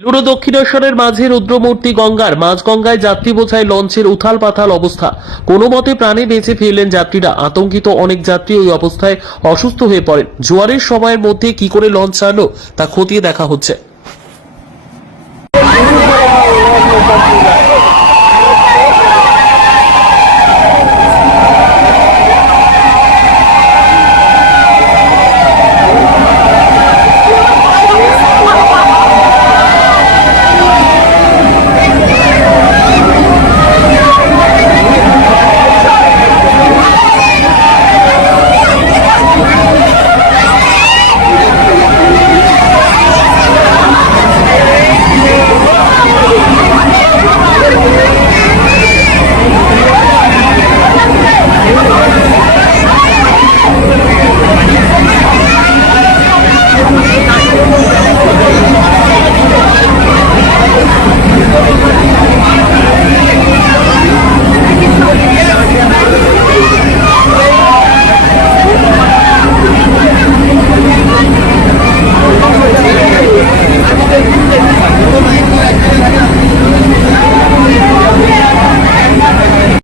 বেলুড় দক্ষিণেশ্বরের মাঝে রুদ্রমূর্তি গঙ্গার। মাঝ গঙ্গায় যাত্রী বোঝাই লঞ্চের উথাল পাথাল অবস্থা। কোনো মতে প্রাণে বেঁচে ফিরলেন যাত্রীরা। আতঙ্কিত অনেক যাত্রী ওই অবস্থায় অসুস্থ হয়ে পড়েন। জোয়ারের সময়ের মধ্যে কি করে লঞ্চ চালো তা খতিয়ে দেখা হচ্ছে।